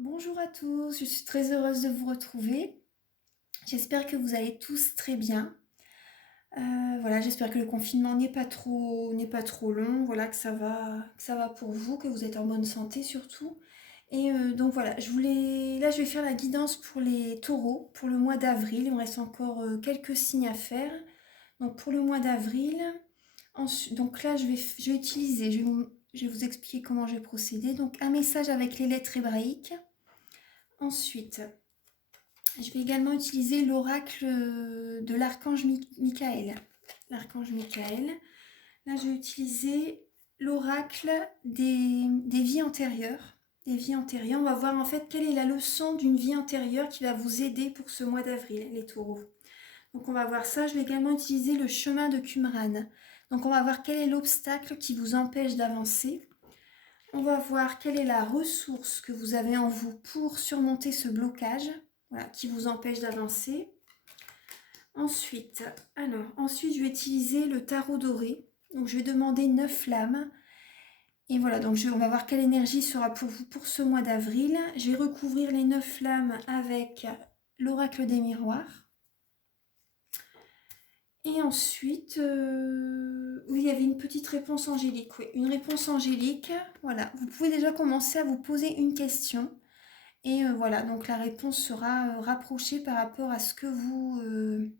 Bonjour à tous, je suis très heureuse de vous retrouver. J'espère que vous allez tous très bien. Voilà, j'espère que le confinement n'est pas trop long, voilà, que ça va pour vous, que vous êtes en bonne santé surtout. Donc voilà, là je vais faire la guidance pour les taureaux pour le mois d'avril. Il me reste encore quelques signes à faire. Donc pour le mois d'avril, donc là je vais utiliser, je vais vous expliquer comment je vais procéder. Donc un message avec les lettres hébraïques. Ensuite, je vais également utiliser l'oracle de l'archange Michael. L'archange Michael. Là, je vais utiliser l'oracle des vies antérieures. Des vies antérieures. On va voir en fait quelle est la leçon d'une vie antérieure qui va vous aider pour ce mois d'avril, les taureaux. Donc on va voir ça. Je vais également utiliser le chemin de Qumran. Donc on va voir quel est l'obstacle qui vous empêche d'avancer. On va voir quelle est la ressource que vous avez en vous pour surmonter ce blocage, voilà, qui vous empêche d'avancer. Ensuite, je vais utiliser le tarot doré. Donc je vais demander 9 flammes. Et voilà, donc on va voir quelle énergie sera pour vous pour ce mois d'avril. Je vais recouvrir les 9 flammes avec l'oracle des miroirs. Et ensuite, oui, il y avait une petite réponse angélique. Oui, une réponse angélique. Voilà, vous pouvez déjà commencer à vous poser une question. Et voilà, donc la réponse sera rapprochée par rapport à ce que vous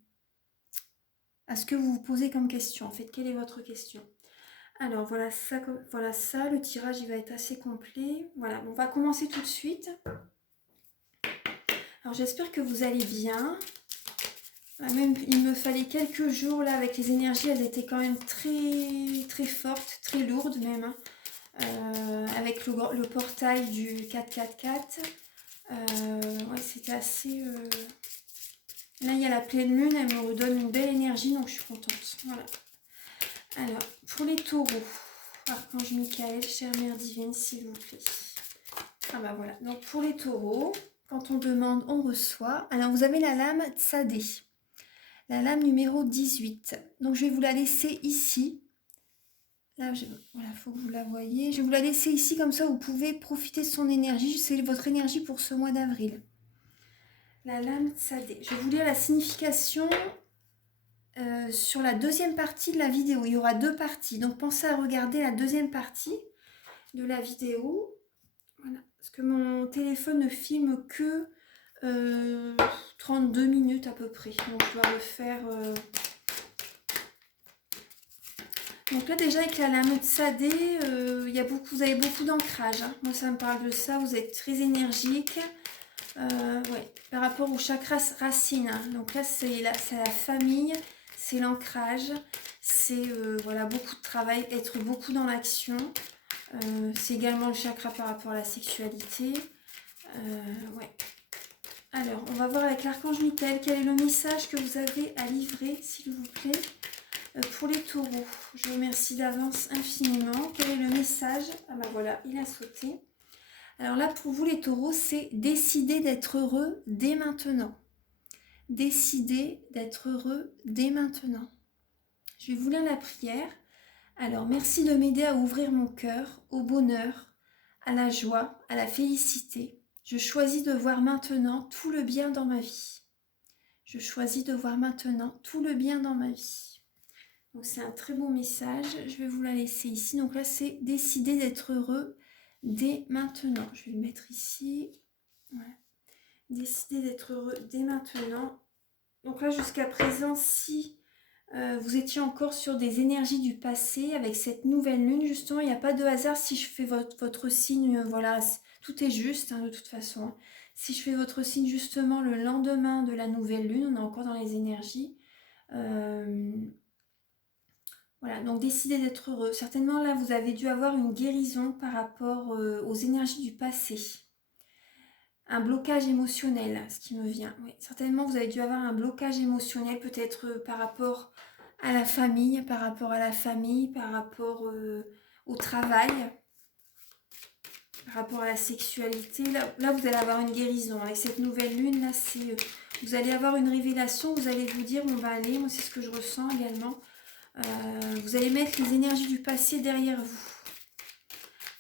vous posez comme question. En fait, quelle est votre question? Alors voilà ça, le tirage il va être assez complet. Voilà, on va commencer tout de suite. Alors j'espère que vous allez bien. Même il me fallait quelques jours là avec les énergies, elles étaient quand même très très fortes, très lourdes même, hein. Avec le portail du 444. Ouais, c'était assez. Là, il y a la pleine lune, elle me redonne une belle énergie, donc je suis contente. Voilà. Alors, pour les taureaux, Archange Michael, chère mère divine, s'il vous plaît. Ah bah voilà. Donc pour les taureaux, quand on demande, on reçoit. Alors vous avez la lame Tsadé, la lame numéro 18. Donc je vais vous la laisser ici. Là, voilà, faut que vous la voyez. Je vais vous la laisser ici, comme ça vous pouvez profiter de son énergie. C'est votre énergie pour ce mois d'avril. La lame Tsadé. Je vais vous lire la signification sur la deuxième partie de la vidéo. Il y aura deux parties. Donc pensez à regarder la deuxième partie de la vidéo. Voilà. Parce que mon téléphone ne filme que 32 minutes à peu près. Donc je dois le faire. Donc là déjà avec la lame Tsadé, vous avez beaucoup d'ancrage, hein. Moi ça me parle de ça, vous êtes très énergique. Ouais, par rapport au chakra racine, hein. Donc là c'est la famille, c'est l'ancrage, c'est voilà, beaucoup de travail, être beaucoup dans l'action. C'est également le chakra par rapport à la sexualité. Ouais. Alors, on va voir avec l'archange Michael quel est le message que vous avez à livrer, s'il vous plaît, pour les taureaux. Je vous remercie d'avance infiniment. Quel est le message? Ah ben voilà, il a sauté. Alors là, pour vous les taureaux, c'est décider d'être heureux dès maintenant. Décider d'être heureux dès maintenant. Je vais vous lire la prière. Alors, merci de m'aider à ouvrir mon cœur au bonheur, à la joie, à la félicité. Je choisis de voir maintenant tout le bien dans ma vie. Je choisis de voir maintenant tout le bien dans ma vie. Donc c'est un très beau message. Je vais vous la laisser ici. Donc là, c'est décider d'être heureux dès maintenant. Je vais le mettre ici. Voilà. Décider d'être heureux dès maintenant. Donc là, jusqu'à présent, si vous étiez encore sur des énergies du passé avec cette nouvelle lune, justement, il n'y a pas de hasard si je fais votre signe, voilà, tout est juste, hein, de toute façon. Si je fais votre signe justement le lendemain de la nouvelle lune, on est encore dans les énergies. Voilà, donc décidez d'être heureux. Certainement là, vous avez dû avoir une guérison par rapport aux énergies du passé. Un blocage émotionnel, ce qui me vient. Oui, certainement, vous avez dû avoir un blocage émotionnel, peut-être par rapport à la famille, par rapport au travail, par rapport à la sexualité. Là, vous allez avoir une guérison. Avec cette nouvelle lune, là, vous allez avoir une révélation. Vous allez vous dire, on va aller. Moi, c'est ce que je ressens également. Vous allez mettre les énergies du passé derrière vous.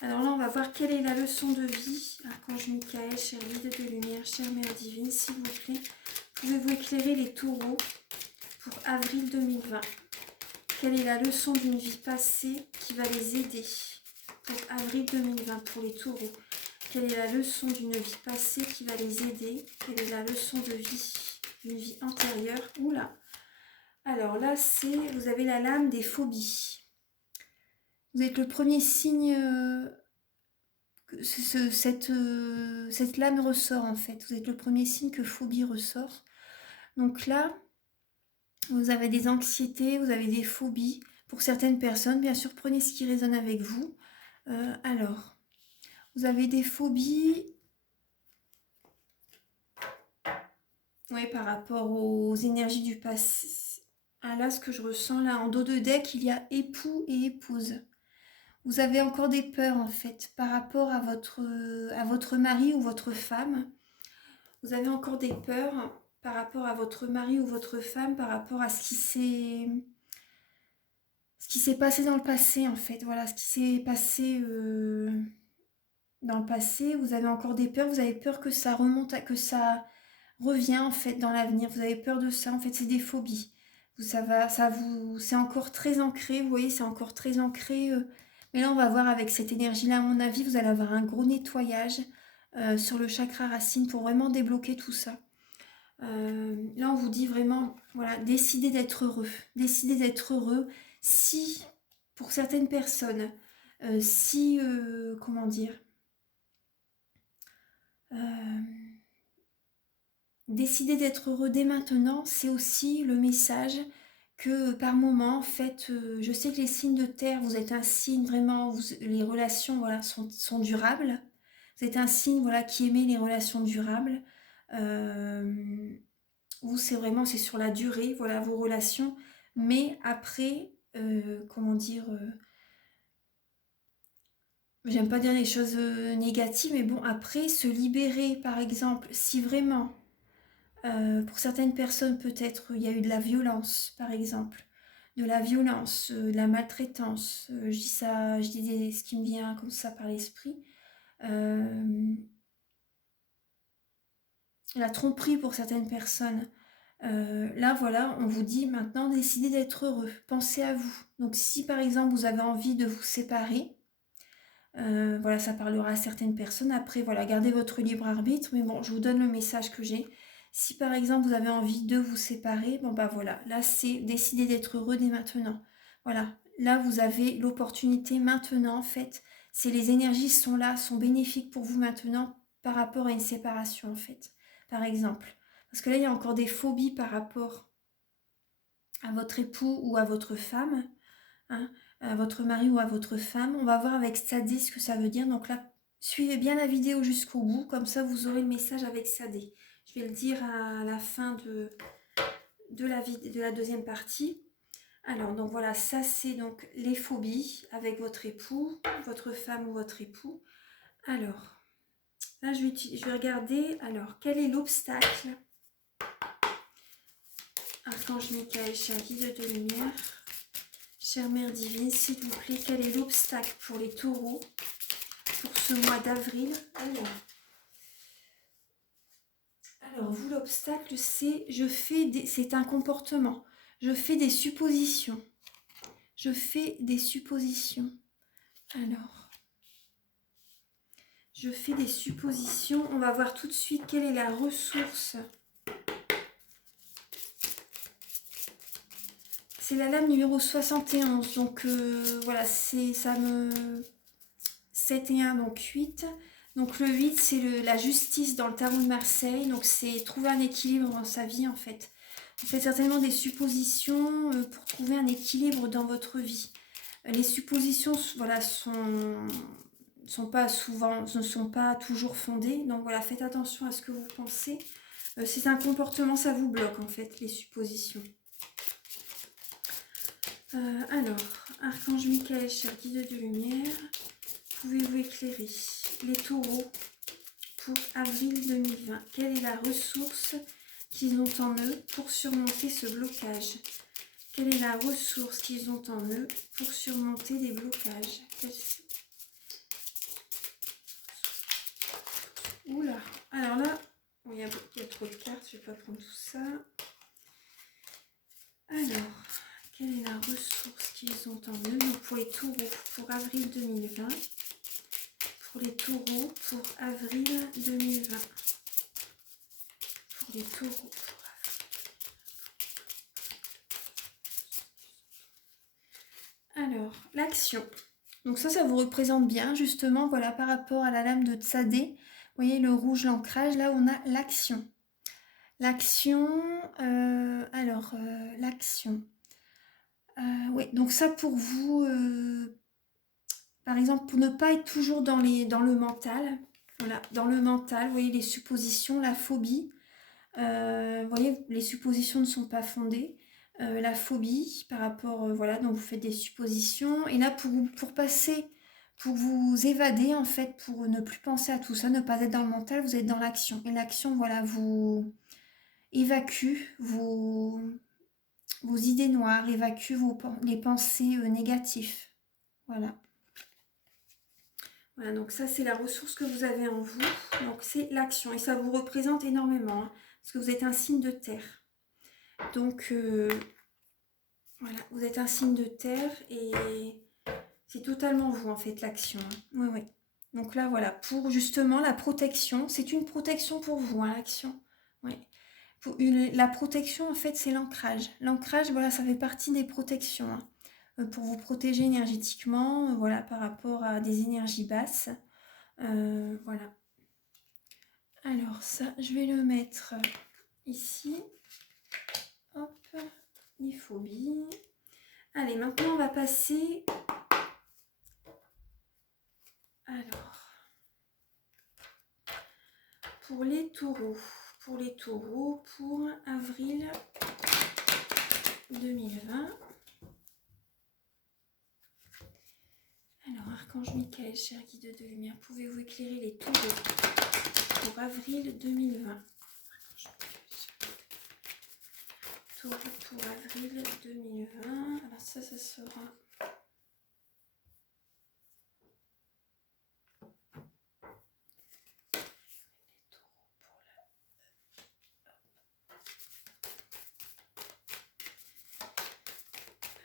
Alors là, on va voir quelle est la leçon de vie. Archange Michael, cher guide de lumière, chère Mère divine, s'il vous plaît, pouvez-vous éclairer les taureaux pour avril 2020? Quelle est la leçon d'une vie passée qui va les aider pour avril 2020 pour les taureaux? Quelle est la leçon d'une vie passée qui va les aider? Quelle est la leçon de vie d'une vie antérieure? Oula! Alors là, vous avez la lame des phobies. Vous êtes le premier signe... cette lame ressort en fait. Vous êtes le premier signe que phobie ressort. Donc là, vous avez des anxiétés, vous avez des phobies. Pour certaines personnes, bien sûr, prenez ce qui résonne avec vous. Alors, vous avez des phobies... Oui, par rapport aux énergies du passé. Ah là, ce que je ressens là, en dos de deck, il y a époux et épouse. Vous avez encore des peurs en fait, par rapport à votre mari ou votre femme. Vous avez encore des peurs par rapport à votre mari ou votre femme, par rapport à ce qui s'est passé dans le passé en fait. Voilà, ce qui s'est passé dans le passé. Vous avez encore des peurs, vous avez peur que ça remonte, que ça revient en fait dans l'avenir. Vous avez peur de ça, en fait c'est des phobies. C'est encore très ancré, vous voyez, c'est encore très ancré. Mais là on va voir avec cette énergie-là, à mon avis, vous allez avoir un gros nettoyage sur le chakra racine pour vraiment débloquer tout ça. Là on vous dit vraiment, voilà, décidez d'être heureux. Décidez d'être heureux si, pour certaines personnes, comment dire, décider d'être heureux dès maintenant, c'est aussi le message que par moment, en fait, je sais que les signes de terre, vous êtes un signe vraiment, les relations voilà, sont durables. Vous êtes un signe voilà, qui aimait les relations durables. Vous, c'est sur la durée, voilà, vos relations. Mais après, comment dire, j'aime pas dire les choses négatives, mais bon, après, se libérer, par exemple, si vraiment... pour certaines personnes, peut-être, il y a eu de la violence, par exemple. De la violence, de la maltraitance. Je dis ça, ce qui me vient comme ça par l'esprit. La tromperie pour certaines personnes. Là, voilà, on vous dit maintenant, décidez d'être heureux. Pensez à vous. Donc, si par exemple, vous avez envie de vous séparer, voilà, ça parlera à certaines personnes. Après, voilà, gardez votre libre arbitre. Mais bon, je vous donne le message que j'ai. Si par exemple vous avez envie de vous séparer, bon bah voilà, là c'est décider d'être heureux dès maintenant. Voilà, là vous avez l'opportunité maintenant en fait. C'est les énergies sont là, sont bénéfiques pour vous maintenant par rapport à une séparation en fait. Par exemple. Parce que là il y a encore des phobies par rapport à votre époux ou à votre femme. Hein, à votre mari ou à votre femme. On va voir avec Sadé ce que ça veut dire. Donc là, suivez bien la vidéo jusqu'au bout, comme ça vous aurez le message avec Sadé. Je vais le dire à la fin de la deuxième partie. Alors, donc voilà, ça c'est donc les phobies avec votre époux, votre femme ou votre époux. Alors, là je vais regarder, alors, quel est l'obstacle? Archange Michael, cher guide de lumière. Chère Mère divine, s'il vous plaît, quel est l'obstacle pour les taureaux pour ce mois d'avril? Alors vous, l'obstacle, c'est un comportement. Je fais des suppositions. Je fais des suppositions. Alors, je fais des suppositions. On va voir tout de suite quelle est la ressource. C'est la lame numéro 71. Donc voilà, ça me... 7 et 1, donc 8. Donc le 8, c'est la justice dans le tarot de Marseille. Donc c'est trouver un équilibre dans sa vie en fait. Vous faites certainement des suppositions pour trouver un équilibre dans votre vie. Les suppositions voilà, ne sont pas toujours fondées. Donc voilà, faites attention à ce que vous pensez. C'est un comportement, ça vous bloque en fait, les suppositions. Alors, Archange Michael, cher guide de lumière, pouvez-vous éclairer les taureaux pour avril 2020? Quelle est la ressource qu'ils ont en eux pour surmonter ce blocage? Quelle est la ressource qu'ils ont en eux pour surmonter des blocages? Oula, alors là, il y a trop de cartes, je ne vais pas prendre tout ça. Alors, quelle est la ressource qu'ils ont en eux? Donc pour les taureaux, pour avril 2020. Pour les taureaux, pour avril 2020. Pour les taureaux, pour avril. Alors, l'action. Donc ça vous représente bien, justement, voilà, par rapport à la lame de Tsadé. Vous voyez le rouge, l'ancrage, là on a l'action. L'action, l'action. Oui, donc ça pour vous, par exemple, pour ne pas être toujours dans le mental, voilà, dans le mental, vous voyez les suppositions, la phobie, vous voyez, les suppositions ne sont pas fondées, la phobie par rapport, voilà, donc vous faites des suppositions, et là pour passer, pour vous évader en fait, pour ne plus penser à tout ça, ne pas être dans le mental, vous êtes dans l'action, et l'action, voilà, vous évacue vos idées noires, évacue les pensées négatives, voilà. Voilà, donc ça c'est la ressource que vous avez en vous, donc c'est l'action, et ça vous représente énormément, hein, parce que vous êtes un signe de terre. Donc voilà, vous êtes un signe de terre, et c'est totalement vous en fait l'action. Hein. Oui, oui. Donc là voilà, pour justement la protection, c'est une protection pour vous, hein, l'action. Oui. La protection en fait c'est l'ancrage. L'ancrage, voilà, ça fait partie des protections. Hein. Pour vous protéger énergétiquement, voilà, par rapport à des énergies basses. Voilà. Alors ça, je vais le mettre ici. Hop, les phobies. Allez, maintenant on va passer. Alors, pour les taureaux. Pour avril 2020. Alors, Archange Michael, cher guide de lumière, pouvez-vous éclairer les taureaux pour avril 2020? Taureau pour avril 2020. Alors ça sera...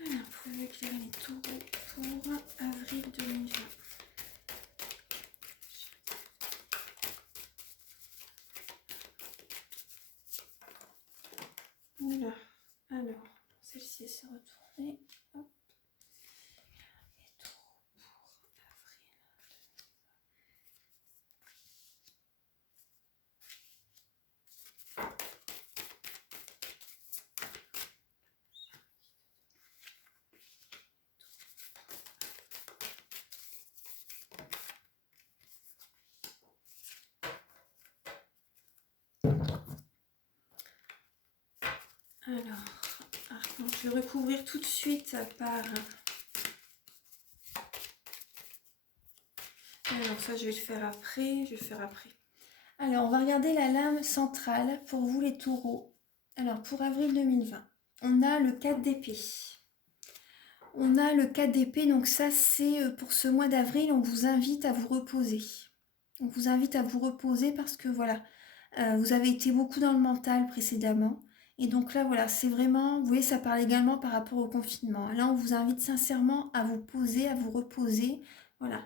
Alors, pouvez-vous éclairer les taureaux pour avril 2020? Voilà, alors, celle-ci s'est retournée. Hop. Les taureaux pour avril. Alors, je vais recouvrir tout de suite par... Alors ça, je vais le faire après. Alors, on va regarder la lame centrale pour vous les taureaux. Alors, pour avril 2020, on a le 4 d'épée. On a le 4 d'épée, donc ça, c'est pour ce mois d'avril, on vous invite à vous reposer. On vous invite à vous reposer parce que, voilà, vous avez été beaucoup dans le mental précédemment. Et donc là, voilà, c'est vraiment, vous voyez, ça parle également par rapport au confinement. Là, on vous invite sincèrement à vous poser, à vous reposer. Voilà.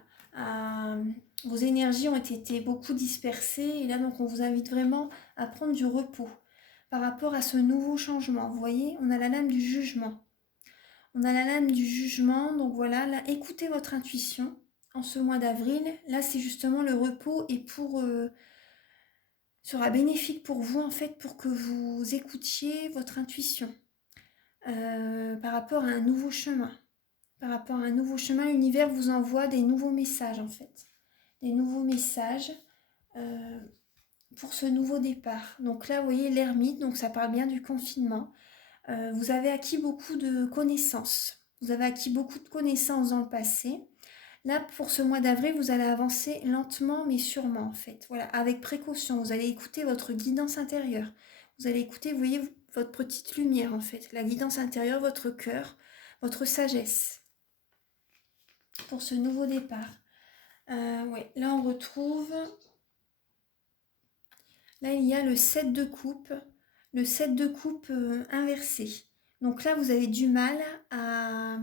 Vos énergies ont été beaucoup dispersées. Et là, donc, on vous invite vraiment à prendre du repos par rapport à ce nouveau changement. Vous voyez, on a la lame du jugement. Donc voilà, là, écoutez votre intuition en ce mois d'avril. Là, c'est justement le repos et sera bénéfique pour vous en fait pour que vous écoutiez votre intuition par rapport à un nouveau chemin. L'univers vous envoie des nouveaux messages en fait. Des nouveaux messages pour ce nouveau départ. Donc là, vous voyez l'ermite, donc ça parle bien du confinement. Vous avez acquis beaucoup de connaissances. Vous avez acquis beaucoup de connaissances dans le passé. Là, pour ce mois d'avril, vous allez avancer lentement mais sûrement en fait. Voilà, avec précaution, vous allez écouter votre guidance intérieure. Vous allez écouter, vous voyez, votre petite lumière en fait. La guidance intérieure, votre cœur, votre sagesse. Pour ce nouveau départ. Ouais, là on retrouve Là, il y a le 7 de coupe, le 7 de coupe inversé. Donc là, vous avez du mal à...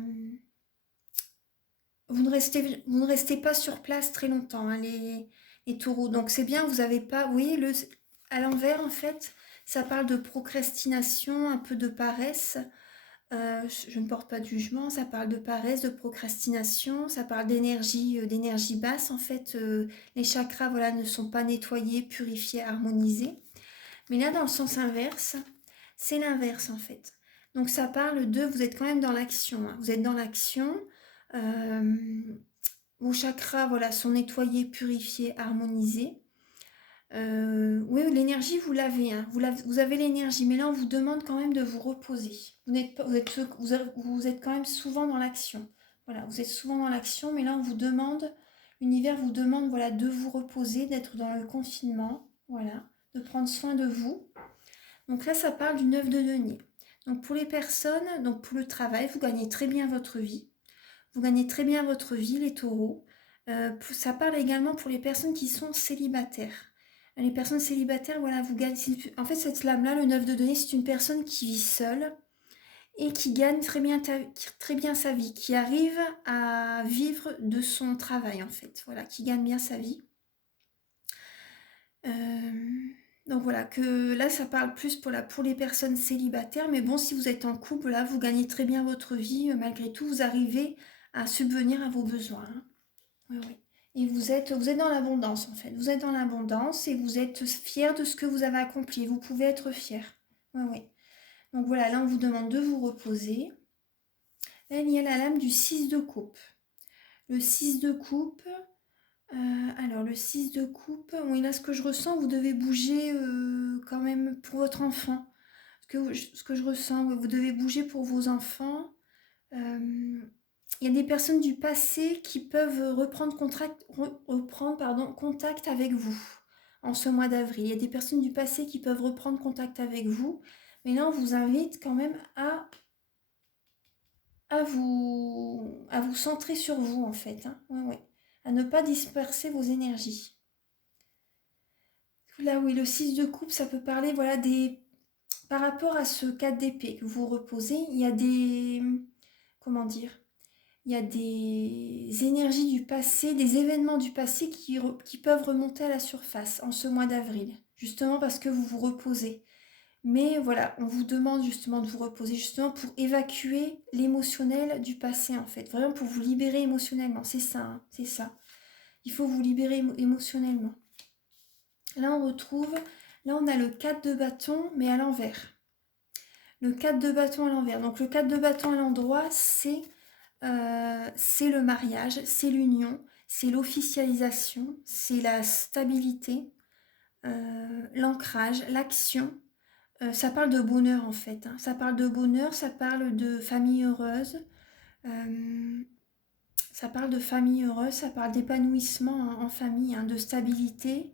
vous ne restez pas sur place très longtemps, hein, les taureaux. Donc c'est bien, vous n'avez pas... Vous voyez, à l'envers, en fait, ça parle de procrastination, un peu de paresse. Je ne porte pas de jugement, ça parle de paresse, de procrastination, ça parle d'énergie basse. En fait, les chakras, voilà, ne sont pas nettoyés, purifiés, harmonisés. Mais là, dans le sens inverse, c'est l'inverse en fait. Donc ça parle de, vous êtes quand même dans l'action, hein. Vous êtes dans l'action, euh, vos chakras voilà, sont nettoyés, purifiés, harmonisés. Oui, l'énergie, vous l'avez, hein. Vous avez l'énergie, mais là, on vous demande quand même de vous reposer. Vous êtes quand même souvent dans l'action. Voilà, vous êtes souvent dans l'action, mais là, on vous demande, l'univers vous demande voilà, de vous reposer, d'être dans le confinement, voilà, de prendre soin de vous. Donc là, ça parle du 9 de denier. Donc pour les personnes, donc pour le travail, vous gagnez très bien votre vie. Vous gagnez très bien votre vie, les taureaux. Ça parle également pour les personnes qui sont célibataires. Les personnes célibataires, voilà, vous gagnez. En fait, cette lame-là, le 9 de denier, c'est une personne qui vit seule et qui gagne très bien sa vie, qui arrive à vivre de son travail, en fait. Voilà, qui gagne bien sa vie. Donc voilà, que là ça parle plus pour les personnes célibataires, mais bon, si vous êtes en couple, là vous gagnez très bien votre vie, malgré tout, vous arrivez à subvenir à vos besoins, hein. Oui, oui. Et vous êtes dans l'abondance en fait, vous êtes dans l'abondance et vous êtes fier de ce que vous avez accompli, vous pouvez être fier. Oui, oui. Donc voilà, là on vous demande de vous reposer. Là il y a la lame du 6 de coupe. Le 6 de coupe, alors le 6 de coupe, oui là ce que je ressens, vous devez bouger quand même pour votre enfant. Ce que je ressens, oui, vous devez bouger pour vos enfants. Il y a des personnes du passé qui peuvent reprendre contact avec vous en ce mois d'avril. Il y a des personnes du passé qui peuvent reprendre contact avec vous. Mais là, on vous invite quand même à vous centrer sur vous, en fait, hein. Ouais, ouais. À ne pas disperser vos énergies. Là, oui, le 6 de coupe, ça peut parler, voilà, par rapport à ce 4 d'épée que vous reposez, il y a des... Comment dire? Il y a des énergies du passé, des événements du passé qui peuvent remonter à la surface en ce mois d'avril, justement parce que vous vous reposez. Mais voilà, on vous demande justement de vous reposer, justement pour évacuer l'émotionnel du passé en fait, vraiment pour vous libérer émotionnellement, c'est ça, hein, c'est ça. Il faut vous libérer émotionnellement. Là on a le 4 de bâton, mais à l'envers. Le 4 de bâton à l'envers. Donc le 4 de bâton à l'endroit, c'est le mariage, c'est l'union, c'est l'officialisation, c'est la stabilité, l'ancrage, l'action. Ça parle de bonheur en fait, hein. Ça parle de bonheur, ça parle de famille heureuse, ça parle de famille heureuse, ça parle d'épanouissement en famille, hein, de stabilité.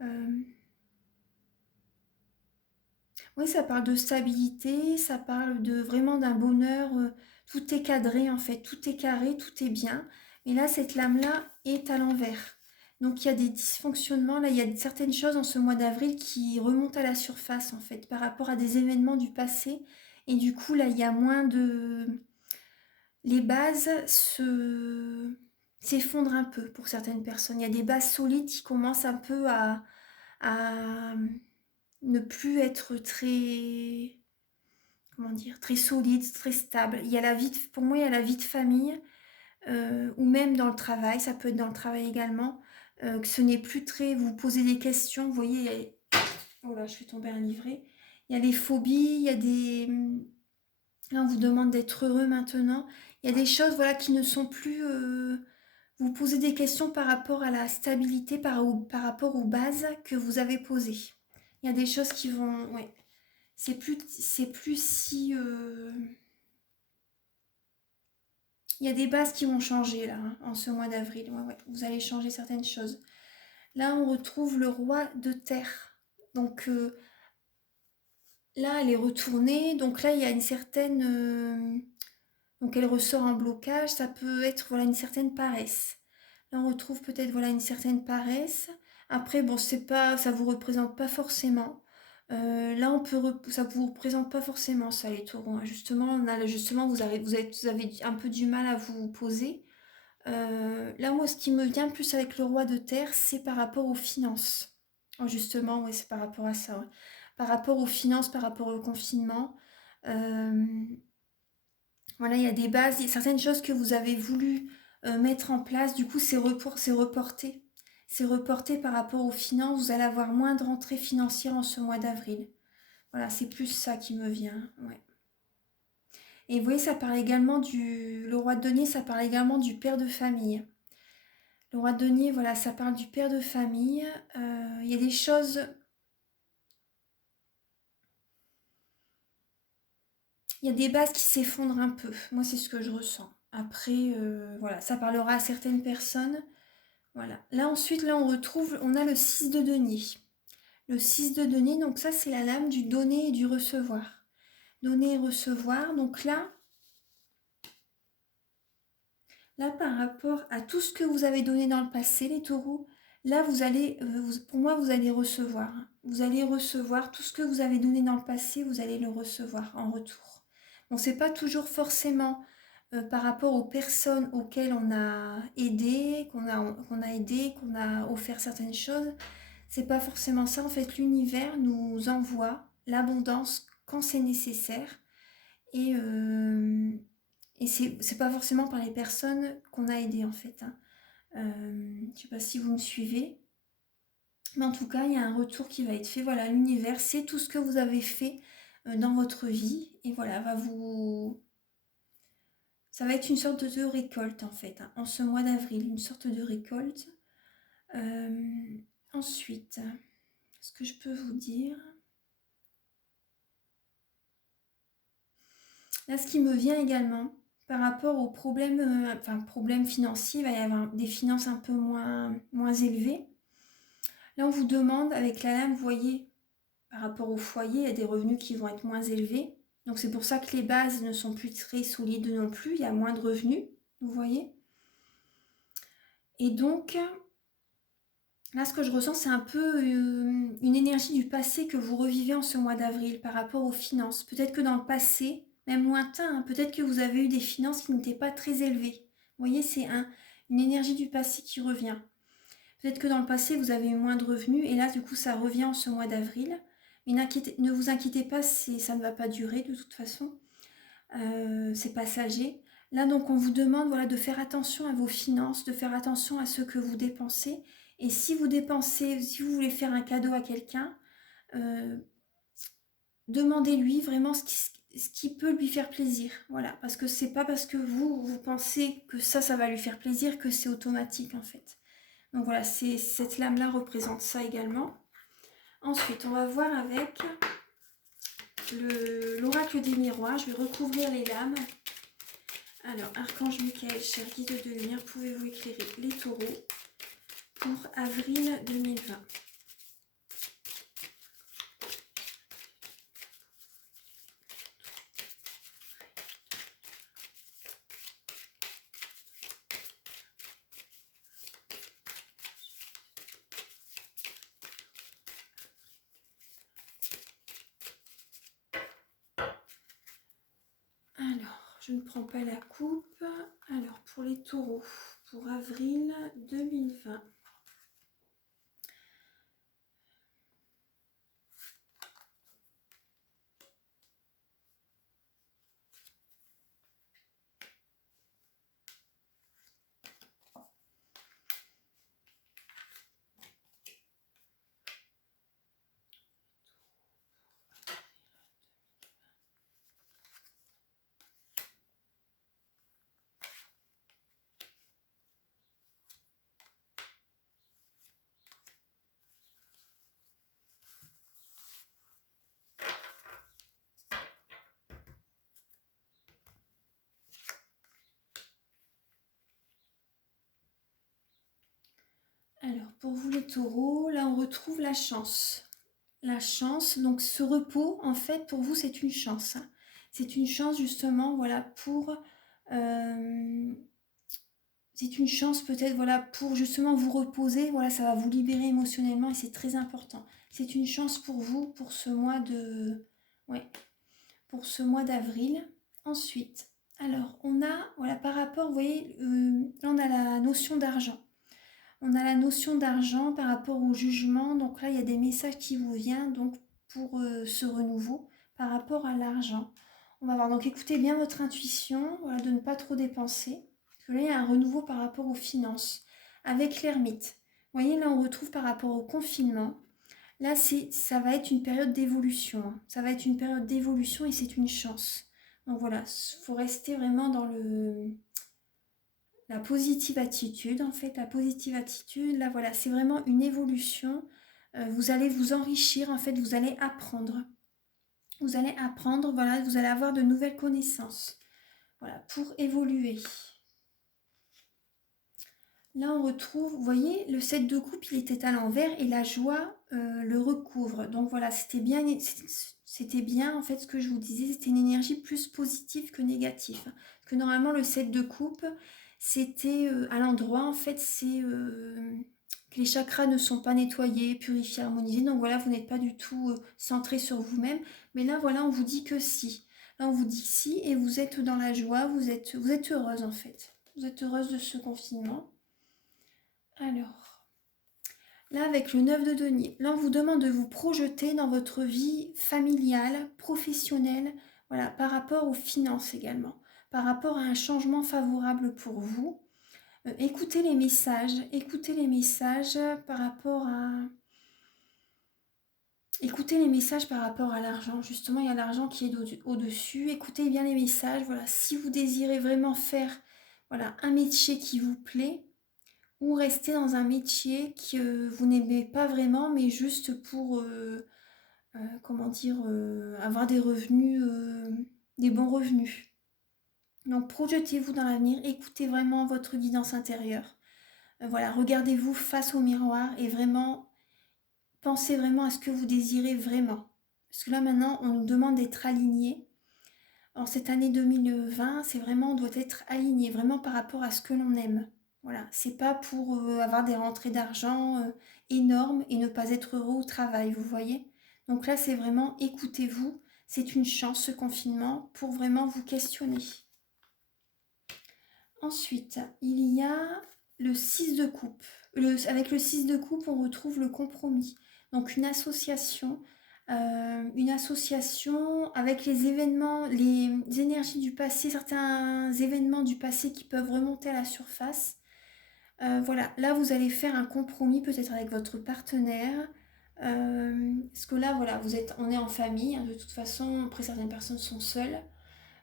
Euh, Oui, ça parle de stabilité, ça parle de vraiment d'un bonheur. Tout est cadré en fait, tout est carré, tout est bien. Mais là, cette lame-là est à l'envers. Donc il y a des dysfonctionnements. Là, il y a certaines choses en ce mois d'avril qui remontent à la surface en fait par rapport à des événements du passé. Et du coup, là, il y a moins de... Les bases s'effondrent un peu pour certaines personnes. Il y a des bases solides qui commencent un peu à ne plus être très, comment dire, très solide, très stable. Il y a pour moi, il y a la vie de famille, ou même dans le travail, ça peut être dans le travail également, que ce n'est plus très, vous posez des questions, vous voyez, oh là, je fais tomber un livret, il y a des phobies, il y a des, là on vous demande d'être heureux maintenant, il y a des choses, voilà, qui ne sont plus, vous posez des questions par rapport à la stabilité, par rapport aux bases que vous avez posées. Il y a des choses qui vont, ouais, c'est plus si... Il y a des bases qui vont changer là, hein, en ce mois d'avril. Ouais, ouais, vous allez changer certaines choses. Là, on retrouve le roi de terre. Donc là, elle est retournée. Donc là, il y a une certaine... donc elle ressort en blocage. Ça peut être voilà, une certaine paresse. Là, on retrouve peut-être voilà, une certaine paresse. Après, bon, c'est pas, ça vous représente pas forcément. Là, ça vous représente pas forcément ça, les taureaux, hein. Justement, justement, vous avez un peu du mal à vous poser. Là, moi, ce qui me vient plus avec le roi de terre, c'est par rapport aux finances. Oh, justement, oui, c'est par rapport à ça, ouais. Par rapport aux finances, par rapport au confinement. Euh, voilà, il y a des bases, il y a certaines choses que vous avez voulu mettre en place, du coup, c'est reporté. C'est reporté par rapport aux finances. Vous allez avoir moins de rentrées financières en ce mois d'avril. Voilà, c'est plus ça qui me vient. Ouais. Et vous voyez, ça parle également le roi de denier, ça parle également du père de famille. Le roi de denier, voilà, ça parle du père de famille. Il y a des choses, il y a des bases qui s'effondrent un peu. Moi, c'est ce que je ressens. Après, voilà, ça parlera à certaines personnes. Voilà. Là, ensuite, là, on a le 6 de denier. Le 6 de denier, donc ça, c'est la lame du donner et du recevoir. Donner et recevoir. Donc là, par rapport à tout ce que vous avez donné dans le passé, les taureaux, là, pour moi, vous allez recevoir. Vous allez recevoir tout ce que vous avez donné dans le passé, vous allez le recevoir en retour. Bon, c'est pas toujours forcément par rapport aux personnes auxquelles on a aidé, qu'on a offert certaines choses. C'est pas forcément ça. En fait, l'univers nous envoie l'abondance quand c'est nécessaire. Et, c'est pas forcément par les personnes qu'on a aidées en fait, hein. Je sais pas si vous me suivez. Mais en tout cas, il y a un retour qui va être fait. Voilà, l'univers, c'est tout ce que vous avez fait dans votre vie. Et voilà, ça va être une sorte de récolte en fait, hein, en ce mois d'avril, une sorte de récolte. Euh, Ensuite, ce que je peux vous dire, là, ce qui me vient également par rapport aux problèmes, problèmes financiers, il va y avoir des finances un peu moins élevées. Là, on vous demande, avec la lame, vous voyez, par rapport au foyer, il y a des revenus qui vont être moins élevés. Donc, c'est pour ça que les bases ne sont plus très solides non plus. Il y a moins de revenus, vous voyez. Et donc, là, ce que je ressens, c'est un peu une énergie du passé que vous revivez en ce mois d'avril par rapport aux finances. Peut-être que dans le passé, même lointain, hein, peut-être que vous avez eu des finances qui n'étaient pas très élevées. Vous voyez, c'est une énergie du passé qui revient. Peut-être que dans le passé, vous avez eu moins de revenus et là, du coup, ça revient en ce mois d'avril. Mais ne vous inquiétez pas, ça ne va pas durer de toute façon. C'est passager. Là, donc, on vous demande, voilà, de faire attention à vos finances, de faire attention à ce que vous dépensez. Et si vous dépensez, si vous voulez faire un cadeau à quelqu'un, euh, demandez-lui vraiment ce qui peut lui faire plaisir. Voilà, parce que c'est pas parce que vous pensez que ça va lui faire plaisir que c'est automatique en fait. Donc voilà, cette lame-là représente ça également. Ensuite, on va voir avec l'oracle des miroirs. Je vais recouvrir les lames. Alors, Archange Michael, cher guide de lumière, pouvez-vous éclairer les taureaux pour avril 2020? Alors, je ne prends pas la coupe. Alors, pour les taureaux, pour avril 2020. Alors, pour vous les taureaux, là, on retrouve la chance. La chance, donc ce repos, en fait, pour vous, c'est une chance, hein. C'est une chance, justement, voilà, pour c'est une chance peut-être, voilà, pour justement vous reposer. Voilà, ça va vous libérer émotionnellement et c'est très important. C'est une chance pour vous pour ce mois de... Ouais, pour ce mois d'avril. Ensuite, alors, on a, voilà, par rapport, vous voyez, là, on a la notion d'argent. On a la notion d'argent par rapport au jugement. Donc là, il y a des messages qui vous viennent donc pour ce renouveau par rapport à l'argent. On va voir. Donc écoutez bien votre intuition, voilà, de ne pas trop dépenser. Parce que là, il y a un renouveau par rapport aux finances. Avec l'ermite. Vous voyez, là, on retrouve par rapport au confinement. Là, ça va être une période d'évolution, hein. Ça va être une période d'évolution et c'est une chance. Donc voilà, il faut rester vraiment dans la positive attitude. En fait, la positive attitude, là, voilà, c'est vraiment une évolution. Vous allez vous enrichir, en fait, vous allez apprendre. Vous allez apprendre, voilà, vous allez avoir de nouvelles connaissances. Voilà, pour évoluer. Là, on retrouve, vous voyez, le 7 de coupe, il était à l'envers et la joie le recouvre. Donc voilà, c'était bien, en fait, ce que je vous disais, c'était une énergie plus positive que négative. Parce que normalement, le 7 de coupe, c'était à l'endroit, en fait, c'est que les chakras ne sont pas nettoyés, purifiés, harmonisés. Donc voilà, vous n'êtes pas du tout centré sur vous-même. Mais là, voilà, on vous dit que si. Là, on vous dit si et vous êtes dans la joie, vous êtes heureuse, en fait. Vous êtes heureuse de ce confinement. Alors, là avec le 9 de denier, là on vous demande de vous projeter dans votre vie familiale, professionnelle, voilà, par rapport aux finances également, par rapport à un changement favorable pour vous. Écoutez les messages par rapport à... Écoutez les messages par rapport à l'argent. Justement, il y a l'argent qui est au-dessus. Écoutez bien les messages. Voilà, si vous désirez vraiment faire voilà, un métier qui vous plaît, ou rester dans un métier que vous n'aimez pas vraiment, mais juste pour, comment dire, avoir des revenus, des bons revenus. Donc projetez-vous dans l'avenir, écoutez vraiment votre guidance intérieure. Voilà, regardez-vous face au miroir et vraiment, pensez vraiment à ce que vous désirez vraiment. Parce que là maintenant, on nous demande d'être alignés. En cette année 2020, c'est vraiment, on doit être aligné, vraiment par rapport à ce que l'on aime. Voilà, c'est pas pour avoir des rentrées d'argent énormes et ne pas être heureux au travail, vous voyez. Donc là, c'est vraiment écoutez-vous. C'est une chance ce confinement pour vraiment vous questionner. Ensuite, il y a le 6 de coupe. Avec le 6 de coupe, on retrouve le compromis. Donc une association avec les événements, les énergies du passé, certains événements du passé qui peuvent remonter à la surface. Voilà, là vous allez faire un compromis peut-être avec votre partenaire. Parce que là, voilà, on est en famille, hein, de toute façon, après certaines personnes sont seules.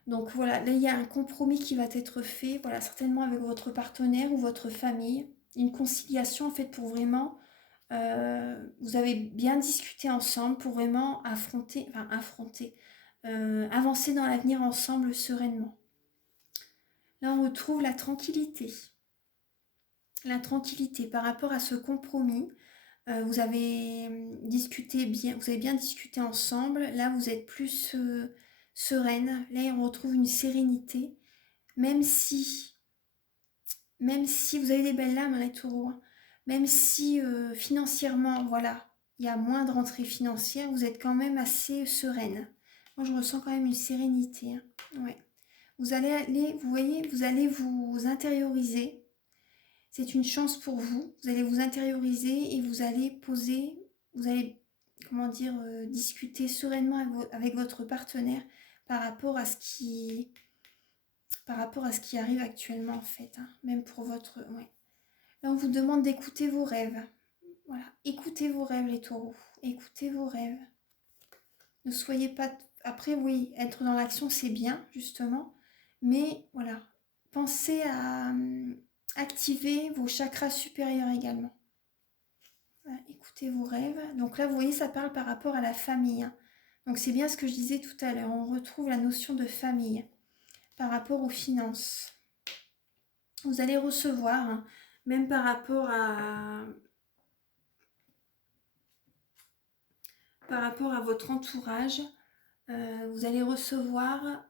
Donc voilà, là il y a un compromis qui va être fait, voilà, certainement avec votre partenaire ou votre famille. Une conciliation en fait pour vraiment, vous avez bien discuté ensemble pour vraiment avancer dans l'avenir ensemble sereinement. Là on retrouve la tranquillité. La tranquillité par rapport à ce compromis. Vous avez vous avez bien discuté ensemble. Là vous êtes plus sereine. Là on retrouve une sérénité. Même si vous avez des belles lames, hein, les taureaux, hein, même si financièrement, voilà, il y a moins de rentrées financières, vous êtes quand même assez sereine. Moi, je ressens quand même une sérénité, hein. Ouais. Vous voyez, vous allez vous intérioriser. C'est une chance pour vous. Vous allez vous intérioriser et vous allez comment dire, discuter sereinement avec votre partenaire par rapport à ce qui arrive actuellement en fait, hein, même pour votre... Ouais. Là, on vous demande d'écouter vos rêves. Voilà, écoutez vos rêves les taureaux, écoutez vos rêves. Ne soyez pas... Après, oui, être dans l'action, c'est bien, justement, mais voilà, pensez à activer vos chakras supérieurs également. Voilà, écoutez vos rêves. Donc là, vous voyez, ça parle par rapport à la famille, hein. Donc c'est bien ce que je disais tout à l'heure, on retrouve la notion de famille par rapport aux finances. Vous allez recevoir, hein, même par rapport à votre entourage, vous allez recevoir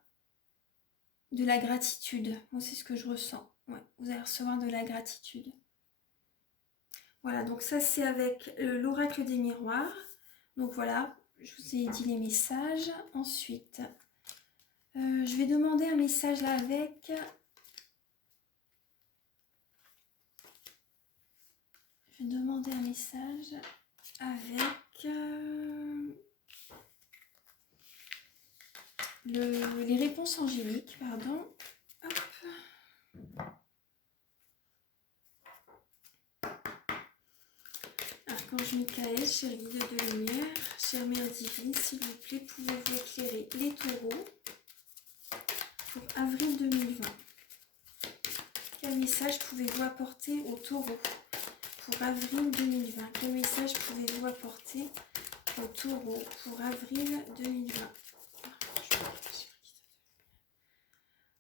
de la gratitude. Moi, c'est ce que je ressens. Ouais, vous allez recevoir de la gratitude. Voilà, donc ça c'est avec l'oracle des miroirs. Donc voilà, je vous ai dit les messages. Ensuite, je vais demander un message là avec... Je vais demander un message avec les réponses angéliques, pardon. Hop. Archange Michael, cher guide de lumière, chère mère divine, s'il vous plaît, pouvez-vous éclairer les taureaux pour avril 2020? Quel message pouvez-vous apporter aux taureaux pour avril 2020? Quel message pouvez-vous apporter aux taureaux pour avril 2020?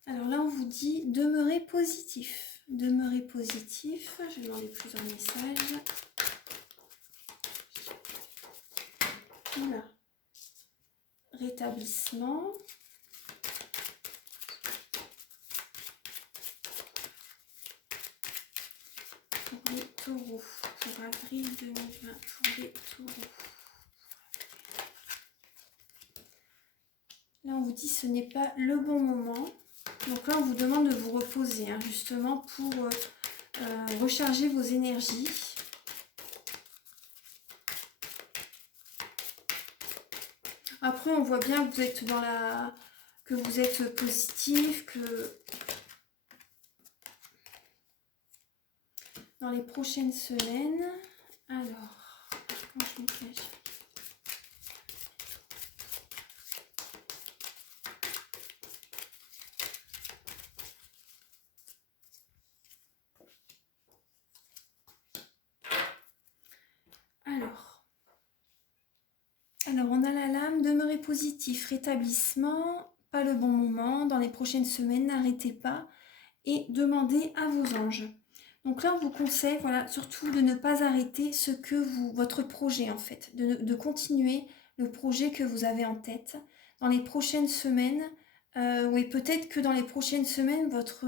Alors là, on vous dit demeurez positif. Demeurez positif. Je vais demander plusieurs messages. Voilà. Rétablissement. Pour les taureaux. Pour avril 2020. Pour les taureaux. Là, on vous dit ce n'est pas le bon moment. Donc là, on vous demande de vous reposer, hein, justement, pour recharger vos énergies. Après, on voit bien que vous êtes que vous êtes positif, que dans les prochaines semaines. Alors, comment je me cache ? Alors, on a la lame, demeurez positif, rétablissement, pas le bon moment, dans les prochaines semaines, n'arrêtez pas et demandez à vos anges. Donc là, on vous conseille, voilà, surtout de ne pas arrêter votre projet en fait, de continuer le projet que vous avez en tête. Dans les prochaines semaines, oui, peut-être que dans les prochaines semaines, votre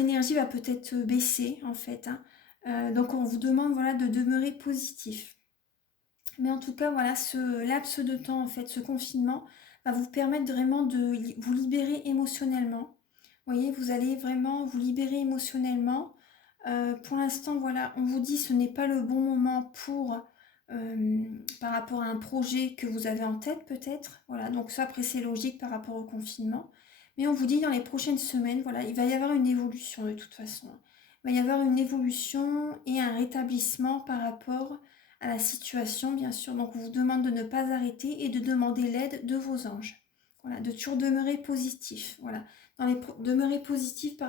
énergie va peut-être baisser en fait. Hein. Donc on vous demande voilà, de demeurer positif. Mais en tout cas, voilà, ce laps de temps, en fait, ce confinement, va vous permettre vraiment de vous libérer émotionnellement. Vous voyez, vous allez vraiment vous libérer émotionnellement. Pour l'instant, voilà, on vous dit ce n'est pas le bon moment par rapport à un projet que vous avez en tête peut-être. Voilà, donc ça après c'est logique par rapport au confinement. Mais on vous dit dans les prochaines semaines, voilà, il va y avoir une évolution de toute façon. Il va y avoir une évolution et un rétablissement par rapport à la situation, bien sûr. Donc, on vous demande de ne pas arrêter et de demander l'aide de vos anges. Voilà, de toujours demeurer positif. Voilà, demeurer positif par rapport